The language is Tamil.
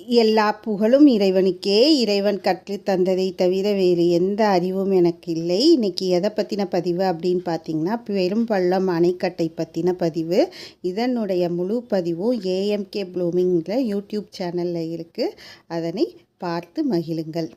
எல்லா புகழும் இறைவனுக்கே. இறைவன் கற்று தந்ததை தவிர வேறு எந்த அறிவும் எனக்கு இல்லை. இன்றைக்கி எதை பற்றின பதிவு அப்படின்னு பார்த்தீங்கன்னா பெரும்பள்ளம் அணைக்கட்டை பற்றின பதிவு. இதனுடைய முழு பதிவும் ஏஎம்கே ப்ளூமிங்கில் யூடியூப் சேனலில் இருக்குது அதனை பார்த்து மகிழுங்கள்.